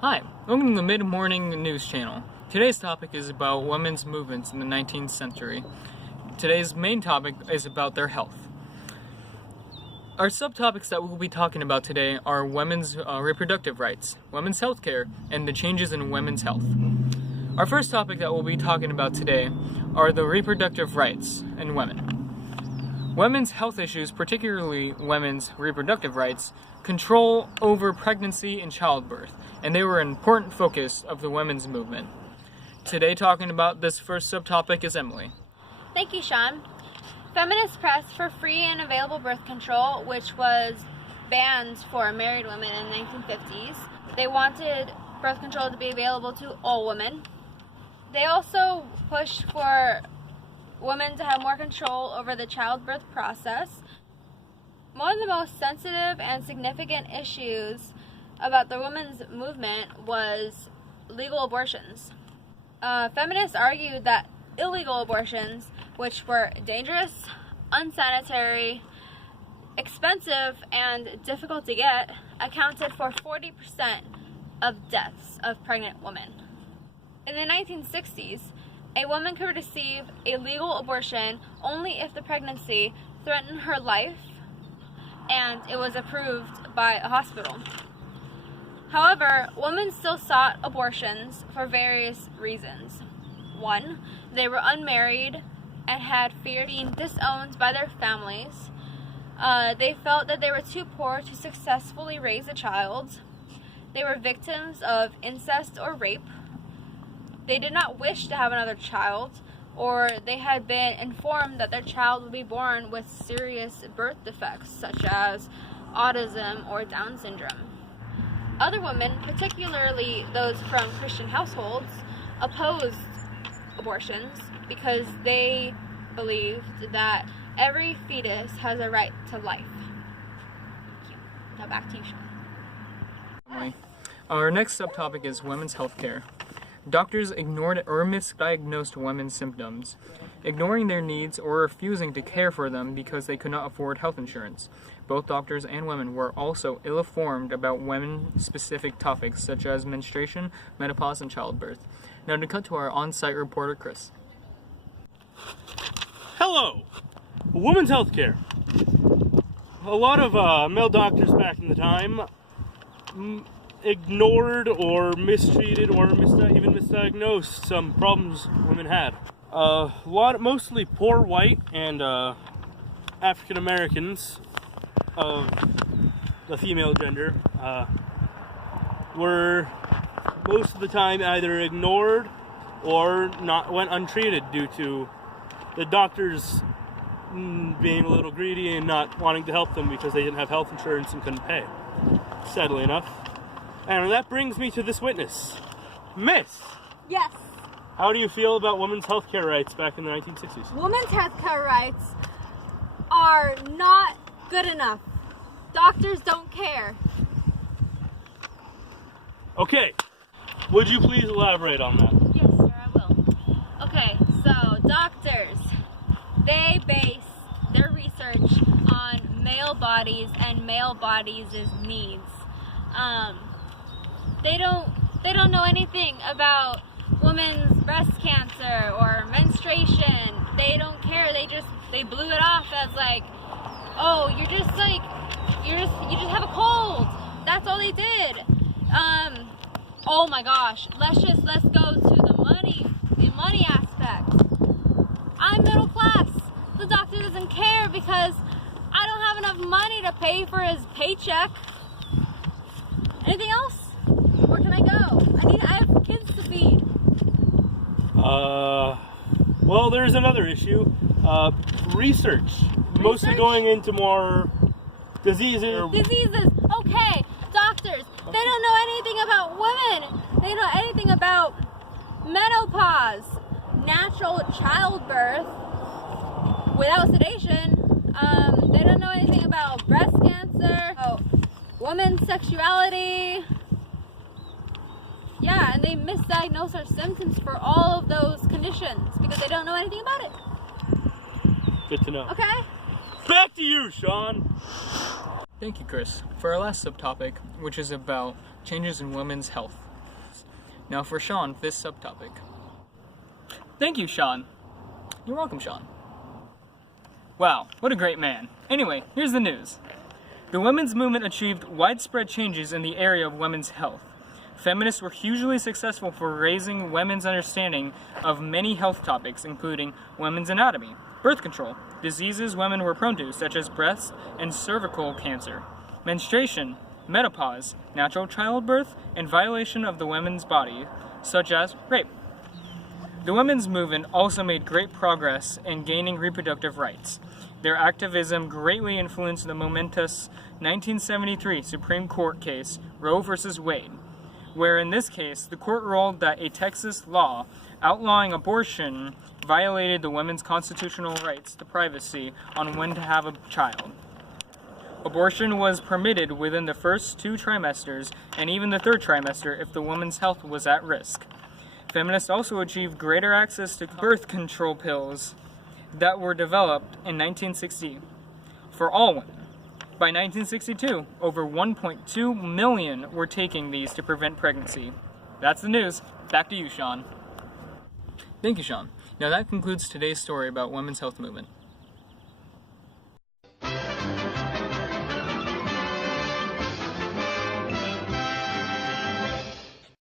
Hi, welcome to the Mid-Morning News Channel. Today's topic is about women's movements in the 19th century. Today's main topic is about their health. Our subtopics that we'll be talking about today are women's reproductive rights, women's health care, and the changes in women's health. Our first topic that we'll be talking about today are the reproductive rights in women. Women's health issues, particularly women's reproductive rights, control over pregnancy and childbirth, and they were an important focus of the women's movement. Today, talking about this first subtopic is Emily. Thank you, Sean. Feminists pressed for free and available birth control, which was banned for married women in the 1950s. They wanted birth control to be available to all women. They also pushed for women to have more control over the childbirth process. One of the most sensitive and significant issues about the women's movement was legal abortions. Feminists argued that illegal abortions, which were dangerous, unsanitary, expensive, and difficult to get, accounted for 40% of deaths of pregnant women. In the 1960s, a woman could receive a legal abortion only if the pregnancy threatened her life and it was approved by a hospital. However, women still sought abortions for various reasons. One, they were unmarried and had fear of being disowned by their families. They felt that they were too poor to successfully raise a child. They were victims of incest or rape. They did not wish to have another child, or they had been informed that their child would be born with serious birth defects such as autism or Down syndrome. Other women, particularly those from Christian households, opposed abortions because they believed that every fetus has a right to life. Thank you. Now back to you, Sean. Our next subtopic is women's health care. Doctors ignored or misdiagnosed women's symptoms, ignoring their needs or refusing to care for them because they could not afford health insurance. Both doctors and women were also ill-informed about women-specific topics such as menstruation, menopause, and childbirth. Now to cut to our on-site reporter, Chris. Hello! Women's health care. A lot of male doctors back in the time ignored or mistreated or even misdiagnosed some problems women had. Mostly poor white and African Americans of the female gender were most of the time either ignored or went untreated due to the doctors being a little greedy and not wanting to help them because they didn't have health insurance and couldn't pay, sadly enough. And that brings me to this witness. Miss! Yes. How do you feel about women's health care rights back in the 1960s? Women's health care rights are not good enough. Doctors don't care. Okay. Would you please elaborate on that? Yes, sir, I will. Okay, so doctors, they base their research on male bodies and male bodies' needs. They don't know anything about women's breast cancer or menstruation. They don't care. They blew it off as like, oh, you just have a cold. That's all they did. Oh my gosh. Let's go to the money aspect. I'm middle class. The doctor doesn't care because I don't have enough money to pay for his paycheck. Anything else? Where can I go? I have kids to feed. Well, there's another issue. Research. Mostly going into more diseases. Diseases. Okay, doctors. They don't know anything about women. They don't know anything about menopause, natural childbirth without sedation. They don't know anything about breast cancer, women's sexuality. Yeah, and they misdiagnose our symptoms for all of those conditions because they don't know anything about it. Good to know. Okay? Back to you, Sean. Thank you, Chris. For our last subtopic, which is about changes in women's health. Now for Sean, this subtopic. Thank you, Sean. You're welcome, Sean. Wow, what a great man. Anyway, here's the news. The women's movement achieved widespread changes in the area of women's health. Feminists were hugely successful for raising women's understanding of many health topics, including women's anatomy, birth control, diseases women were prone to, such as breast and cervical cancer, menstruation, menopause, natural childbirth, and violation of the women's body, such as rape. The women's movement also made great progress in gaining reproductive rights. Their activism greatly influenced the momentous 1973 Supreme Court case, Roe v. Wade, where in this case, the court ruled that a Texas law outlawing abortion violated the women's constitutional rights to privacy on when to have a child. Abortion was permitted within the first 2 trimesters and even the 3rd trimester if the woman's health was at risk. Feminists also achieved greater access to birth control pills that were developed in 1960 for all women. By 1962, over 1.2 million were taking these to prevent pregnancy. That's the news. Back to you, Sean. Thank you, Sean. Now that concludes today's story about women's health movement.